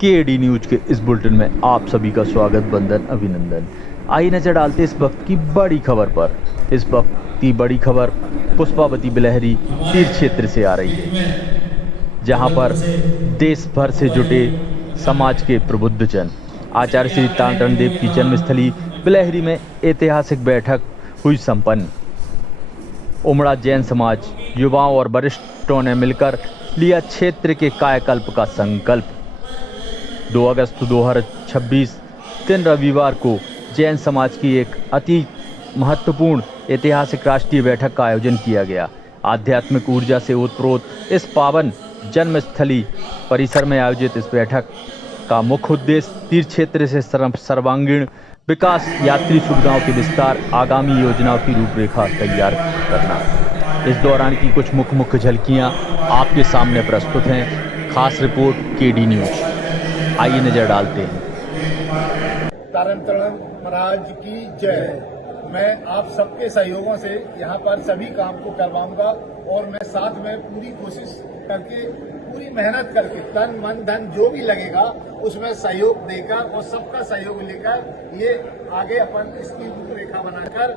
KD news के इस bulletin में आप सभी का स्वागत, वंदन, अभिनंदन। आइए नजर डालते इस वक्त की बड़ी खबर पर। इस वक्त की बड़ी खबर पुष्पावती बिलहरी तीर्थ क्षेत्र से आ रही है, जहां पर देश भर से जुटे समाज के प्रबुद्ध जन आचार्य श्री तानसेन देव की जन्मस्थली बिलहरी में ऐतिहासिक बैठक हुई संपन्न। उमड़ा जैन समाज, युवाओं और वरिष्ठों ने मिलकर लिया क्षेत्र के कायाकल्प का संकल्प। 2 अगस्त 2026 दिन रविवार को जैन समाज की एक अति महत्वपूर्ण ऐतिहासिक राष्ट्रीय बैठक का आयोजन किया गया। आध्यात्मिक ऊर्जा से ओतप्रोत इस पावन जन्मस्थली परिसर में आयोजित इस बैठक का मुख्य उद्देश्य तीर्थ क्षेत्र से सर्वांगीण विकास, यात्री सुविधाओं के विस्तार, आगामी योजनाओं की रूपरेखा तैयार करना। इस दौरान की कुछ मुख्य झलकियां आपके सामने प्रस्तुत हैं। खास रिपोर्ट केडी न्यूज। आइए नजर डालते हैं। तारनतरण महाराज की जय। मैं आप सबके सहयोगों से यहाँ पर सभी काम को करवाऊंगा और मैं साथ में पूरी कोशिश करके, पूरी मेहनत करके, तन मन धन जो भी लगेगा उसमें सहयोग देकर और सबका सहयोग लेकर ये आगे अपन इसकी रूपरेखा बनाकर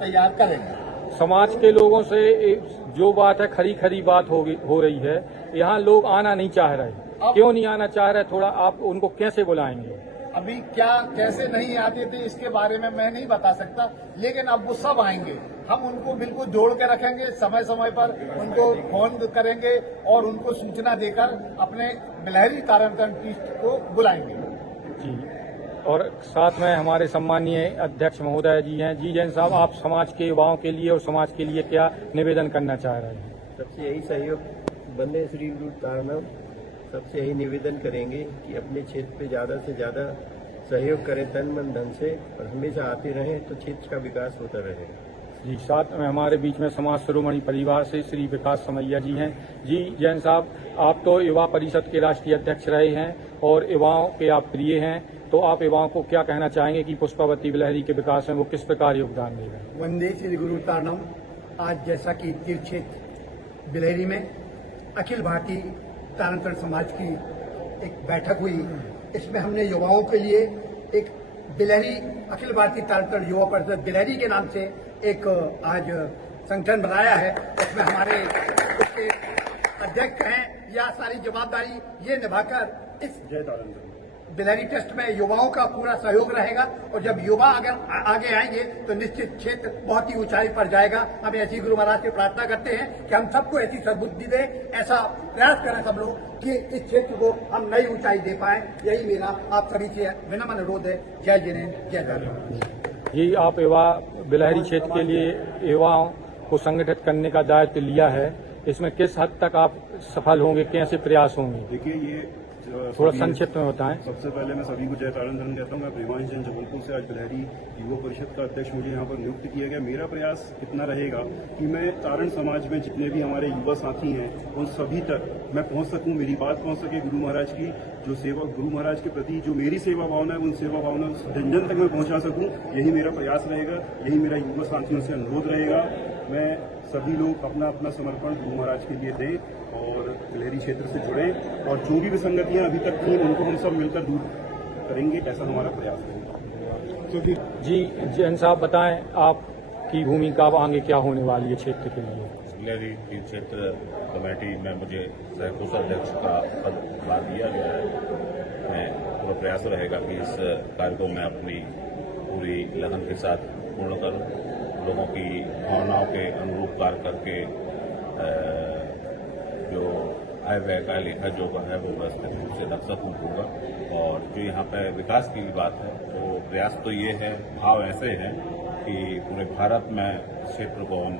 तैयार करेंगे। समाज के लोगों से जो बात है, खरी बात हो रही है। यहाँ लोग आना नहीं चाह रहे। क्यों नहीं आना चाह रहे, थोड़ा आप उनको कैसे बुलाएंगे? अभी क्या कैसे नहीं आते थे इसके बारे में मैं नहीं बता सकता, लेकिन अब वो सब आएंगे। हम उनको बिल्कुल जोड़ के रखेंगे, समय समय पर उनको फोन करेंगे और उनको सूचना देकर अपने बिलहरी तारनतरण तीर्थ को बुलाएंगे। जी, और साथ में हमारे सम्मानीय अध्यक्ष महोदय जी हैं। जी जैन साहब, आप समाज के युवाओं के लिए और समाज के लिए क्या निवेदन करना चाह रहे हैं? सबसे यही सहयोग बंदे श्री गुरु तारणव सबसे यही निवेदन करेंगे कि अपने क्षेत्र पे ज़्यादा से ज़्यादा सहयोग करें, तन मन धन से, और हमेशा आते रहें तो क्षेत्र का विकास होता रहेगा। जी, साथ में हमारे बीच में समाज शिरोमणि परिवार से श्री विकास समैया जी हैं। जी जैन साहब, आप तो युवा परिषद के राष्ट्रीय अध्यक्ष रहे हैं और युवाओं के आप प्रिय हैं, तो आप युवाओं को क्या कहना चाहेंगे कि पुष्पावती बिलहरी के विकास में वो किस प्रकार योगदान देगा? वंदे श्री गुरु तारणम। आज जैसा कि तीर्थ क्षेत्र बिलहरी में अखिल भारतीय तारनतरण समाज की एक बैठक हुई, इसमें हमने युवाओं के लिए एक बिलहरी अखिल भारतीय तारनतरण युवा परिषद बिलहरी के नाम से एक आज संगठन बनाया है। उसमें हमारे उसके अध्यक्ष हैं। यह सारी जवाबदारी ये निभाकर इस बिलहरी ट्रस्ट में युवाओं का पूरा सहयोग रहेगा, और जब युवा अगर आगे आएंगे तो निश्चित क्षेत्र बहुत ही ऊंचाई पर जाएगा। हम ऐसी गुरु महाराज से प्रार्थना करते हैं कि हम सबको ऐसी सद्बुद्धि दें, ऐसा प्रयास करें सब लोग कि इस क्षेत्र को हम नई ऊंचाई दे पाए। यही मेरा आप सभी से विनम्र अनुरोध है। जय जिनेन्द्र, जय तारनतरण। जी, आप युवा बिलहरी क्षेत्र के लिए युवाओं को संगठित करने का दायित्व लिया है, इसमें किस हद तक आप सफल होंगे, कैसे प्रयास होंगे? देखिए, ये थोड़ा संक्षिप्त में बताएं। सबसे पहले मैं सभी को जय तारनतरण कहता हूँ। मैं प्रेमांश जैन जबलपुर से आज बिलहरी युवा परिषद का अध्यक्ष मुझे यहाँ पर नियुक्त किया गया। मेरा प्रयास इतना रहेगा कि मैं तारण समाज में जितने भी हमारे युवा साथी हैं उन सभी तक मैं पहुँच सकूँ, मेरी बात पहुँच सके। गुरु महाराज की जो सेवा, गुरु महाराज के प्रति जो मेरी सेवा भावना है, उन सेवा भावना जन जन तक मैं पहुँचा सकूँ, यही मेरा प्रयास रहेगा, यही मेरा युवा साथियों से अनुरोध रहेगा। मैं सभी लोग अपना अपना समर्पण गुरु महाराज के लिए दें और बिलहरी क्षेत्र से जुड़ें, और जो भी विसंगतियां अभी तक थी उनको हम सब मिलकर दूर करेंगे, ऐसा हमारा प्रयास है। तो जी जैन साहब, बताएं आपकी भूमिका अब आगे क्या होने वाली है क्षेत्र के लिए? बिलहरी तीर्थ क्षेत्र कमेटी में मुझे कोषाध्यक्ष का पद ला दिया गया है। मैं पूरा प्रयास रहेगा कि इस कार्य को मैं अपनी पूरी लगन के साथ पूर्ण करूं, लोगों की भावनाओं के अनुरूप कार्य करके जो आय व्यय का लेखा जोखा है वो व्यवस्थित रूप से रख सकूँ होगा। और जो यहाँ पे विकास की बात है, तो प्रयास तो ये है, भाव ऐसे हैं कि पूरे भारत में क्षेत्र को हम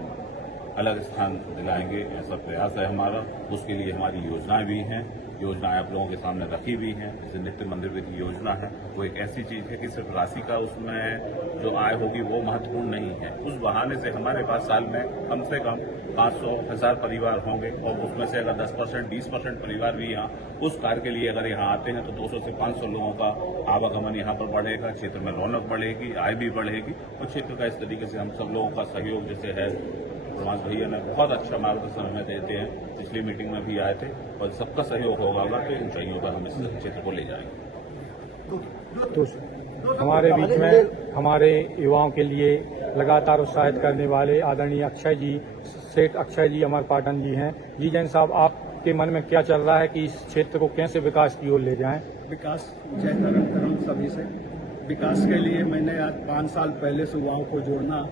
अलग स्थान दिलाएंगे, ऐसा प्रयास है हमारा। उसके लिए हमारी योजनाएं भी हैं, योजनाएं आप लोगों के सामने रखी भी हैं। जैसे नित्य मंदिर की योजना है, वो एक ऐसी चीज है कि सिर्फ राशि का उसमें जो आय होगी वो महत्वपूर्ण नहीं है। उस बहाने से हमारे पास साल में कम से कम 500,000 परिवार होंगे, और उसमें से अगर 10%, 20% परिवार भी यहाँ उस कार्य के लिए अगर यहाँ आते हैं तो 200 से 500 लोगों का आवागमन यहाँ पर बढ़ेगा, क्षेत्र में रौनक बढ़ेगी, आय भी बढ़ेगी, और क्षेत्र का इस तरीके से हम सब लोगों का सहयोग जैसे है प्रमाश भैया ने बहुत अच्छा मार्गदर्शन हमें देते हैं। पिछली मीटिंग में भी आए थे और सबका सहयोग होगा तो ऊंचाइयों पर हम इस क्षेत्र को ले जाएंगे। तो हमारे बीच में हमारे युवाओं के लिए लगातार उत्साहित करने वाले आदरणीय अक्षय जी, सेठ अक्षय जी अमर पाटन जी हैं। जी जैन साहब, आपके मन में क्या चल रहा है कि इस क्षेत्र को कैसे विकास की ओर ले जाएं? विकास जय तरन सभी से। विकास के लिए मैंने आज 5 साल पहले से युवाओं को जोड़ना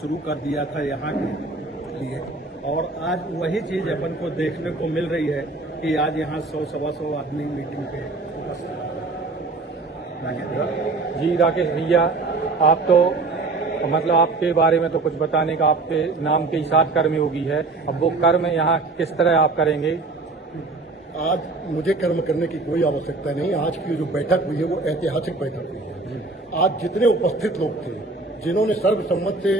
शुरू कर दिया था यहाँ के लिए, और आज वही चीज अपन को देखने को मिल रही है कि आज यहाँ 100-125 आदमी मीटिंग पे उपस्थित। जी राकेश भैया, आप तो मतलब आपके बारे में तो कुछ बताने का आपके नाम के ही साथ कर्मयोगी है, अब वो कर्म यहाँ किस तरह आप करेंगे? आज मुझे कर्म करने की कोई आवश्यकता नहीं। आज की जो बैठक हुई है वो ऐतिहासिक बैठक हुई है। आज जितने उपस्थित लोग थे, जिन्होंने सर्वसम्मत से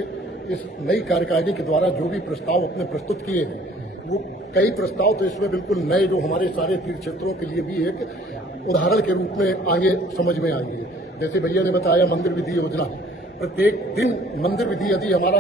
इस नई कार्यकारिणी के द्वारा जो भी प्रस्ताव अपने प्रस्तुत किए हैं, वो कई प्रस्ताव तो इसमें बिल्कुल नए, जो हमारे सारे तीर्थ क्षेत्रों के लिए भी एक उदाहरण के रूप में आगे समझ में आएंगे। जैसे भैया ने बताया मंदिर विधि योजना, प्रत्येक दिन मंदिर विधि यदि हमारा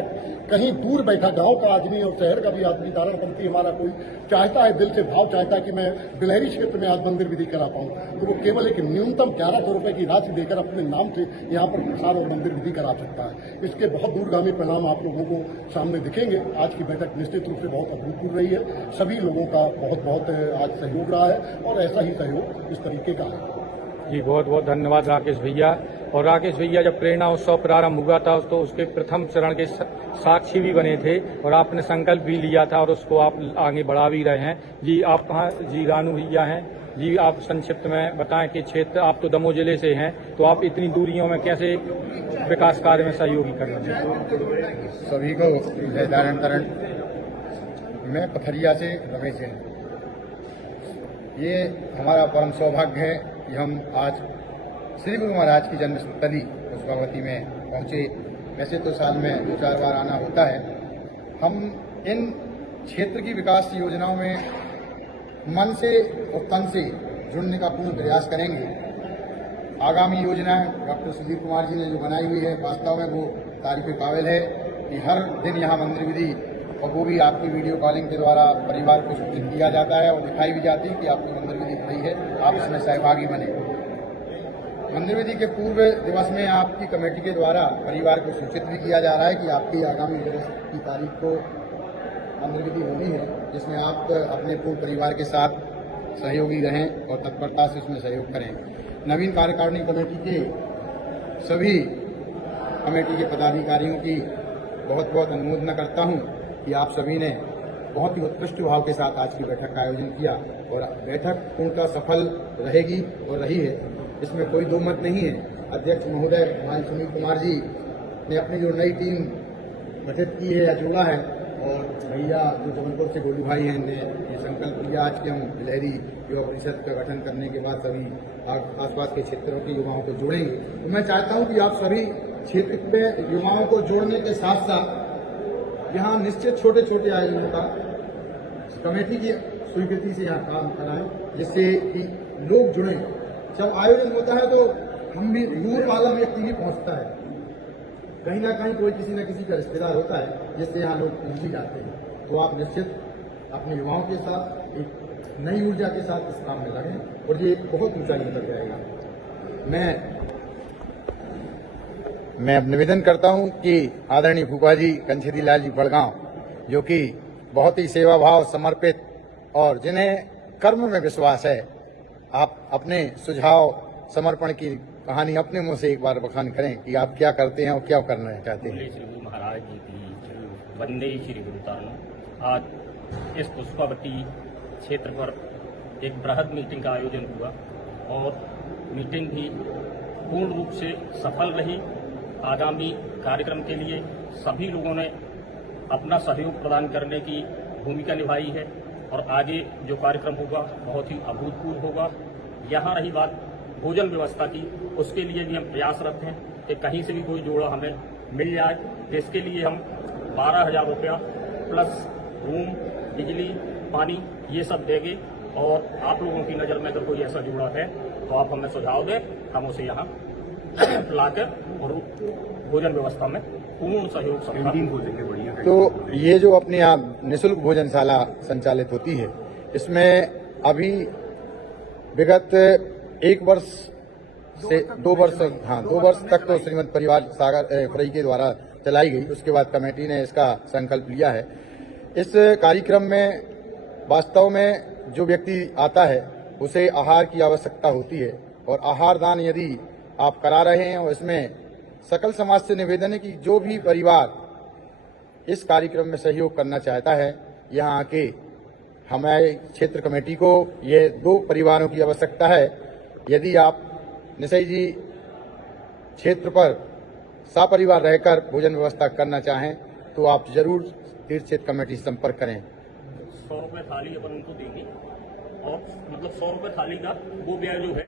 कहीं दूर बैठा गांव का आदमी और शहर का भी आदमी, दारणपंथी हमारा कोई चाहता है, दिल से भाव चाहता है कि मैं बिलहरी क्षेत्र में आज मंदिर विधि करा पाऊं, तो वो केवल एक न्यूनतम 1100 रुपए की राशि देकर अपने नाम से यहाँ पर प्रसाद और मंदिर विधि करा सकता है। इसके बहुत दूरगामी परिणाम आप लोगों को सामने दिखेंगे। आज की बैठक निश्चित रूप से बहुत अभूतपूर्व रही है। सभी लोगों का बहुत बहुत आज सहयोग रहा है और ऐसा ही सहयोग इस तरीके का है। जी बहुत बहुत धन्यवाद राकेश भैया। और राकेश भैया, जब प्रेरणा उत्सव प्रारंभ हुआ था तो उसके प्रथम चरण के साक्षी भी बने थे और आपने संकल्प भी लिया था और उसको आप आगे बढ़ा भी रहे हैं। जी आप कहाँ? जी रानू भैया हैं। जी आप संक्षिप्त में बताएं कि क्षेत्र, आप तो दमोह जिले से हैं, तो आप इतनी दूरियों में कैसे विकास कार्य में सहयोगी कर रहे हैं? सभी को जय तारण। मैं पथरिया से रमेश जैन। ये हमारा परम सौभाग्य है कि हम आज श्री गुरु महाराज की जन्मस्थली पुष्पावती में पहुंचे। वैसे तो साल में 2-4 बार आना होता है। हम इन क्षेत्र की विकास योजनाओं में मन से और तन से जुड़ने का पूर्ण प्रयास करेंगे। आगामी योजना डॉक्टर सुधीर कुमार जी ने जो बनाई हुई है, वास्तव में वो तारीफ काबिल है कि हर दिन यहाँ मंदिर विधि, और वो भी आपकी वीडियो कॉलिंग के द्वारा परिवार को सूचित किया जाता है और दिखाई भी जाती है कि आपकी मंदिर विधि हुई है, आप इसमें सहभागी बने। मंदिर विधि के पूर्व दिवस में आपकी कमेटी के द्वारा परिवार को सूचित भी किया जा रहा है कि आपकी आगामी दिवस की तारीख को मंदिर विधि होनी है, जिसमें आप अपने पूर्ण परिवार के साथ सहयोगी रहें और तत्परता से उसमें सहयोग करें। नवीन कार्यकारिणी कमेटी के सभी कमेटी के पदाधिकारियों की बहुत बहुत अनुमोदना करता हूं कि आप सभी ने बहुत ही उत्कृष्ट भाव के साथ आज की बैठक का आयोजन किया और बैठक पूर्णतः सफल रहेगी और रही है, इसमें कोई दो मत नहीं है। अध्यक्ष महोदय भाई सुनील कुमार जी ने अपनी जो नई टीम गठित की है या जोड़ा है, और भैया जो जबलपुर से गोलू भाई हैं, ने ये संकल्प लिया आज के हम बिलहरी युवा परिषद का गठन करने के बाद सभी आसपास के क्षेत्रों के युवाओं को जोड़ेंगे। तो मैं चाहता हूं कि आप सभी क्षेत्र में युवाओं को जोड़ने के साथ साथ यहाँ निश्चित छोटे छोटे आयोजनों का कमेटी की स्वीकृति से यहाँ काम कराएं, जिससे कि लोग जुड़ें। जब आयोजन होता है तो हम भी दूर वाला व्यक्ति भी पहुंचता है, कहीं ना कहीं कोई किसी न किसी का रिश्तेदार होता है, जिससे यहाँ लोग पहुंच ही जाते हैं। तो आप निश्चित अपने युवाओं के साथ एक नई ऊर्जा के साथ इस काम में लगें और ये बहुत ऊंचाई तक जाएगा। मैं अब निवेदन करता हूं कि आदरणीय भूपा जी कंछेदी लाल जी बड़गांव, जो कि बहुत ही सेवा भाव समर्पित और जिन्हें कर्म में विश्वास है, आप अपने सुझाव समर्पण की कहानी अपने मुंह से एक बार बखान करें कि आप क्या करते हैं और क्या करना चाहते हैं। श्री गुरु महाराज जी की वंदे श्री गुरु तारण। आज इस पुष्पावती क्षेत्र पर एक बृहद मीटिंग का आयोजन हुआ और मीटिंग भी पूर्ण रूप से सफल रही। आगामी कार्यक्रम के लिए सभी लोगों ने अपना सहयोग प्रदान करने की भूमिका निभाई है और आगे जो कार्यक्रम होगा बहुत ही अभूतपूर्व होगा। यहाँ रही बात भोजन व्यवस्था की, उसके लिए भी हम प्रयासरत हैं कि कहीं से भी कोई जोड़ा हमें मिल जाए। इसके लिए हम 12,000 रुपया प्लस रूम, बिजली, पानी ये सब देंगे और आप लोगों की नज़र में अगर कोई ऐसा जोड़ा है तो आप हमें सुझाव दें, हम उसे यहाँ लाकर और भोजन व्यवस्था में पूर्ण सहयोग सबका। बढ़िया। तो ये जो अपने यहाँ निःशुल्क भोजनशाला संचालित होती है, इसमें अभी विगत 1 वर्ष से 2 वर्ष, 2 वर्ष तक तो श्रीमद परिवार सागर फ्रई के द्वारा चलाई गई। उसके बाद कमेटी ने इसका संकल्प लिया है। इस कार्यक्रम में वास्तव में जो व्यक्ति आता है उसे आहार की आवश्यकता होती है, और आहार दान यदि आप करा रहे हैं, और इसमें सकल समाज से निवेदन है कि जो भी परिवार इस कार्यक्रम में सहयोग करना चाहता है, यहाँ आके हमारे क्षेत्र कमेटी को ये 2 परिवारों की आवश्यकता है। यदि आप निशई जी क्षेत्र पर सपरिवार रहकर भोजन व्यवस्था करना चाहें तो आप जरूर तीर्थ क्षेत्र कमेटी से संपर्क करें। 100 रुपये थाली अपन उनको देंगे, और मतलब 100 रुपये थाली का वो व्यय जो है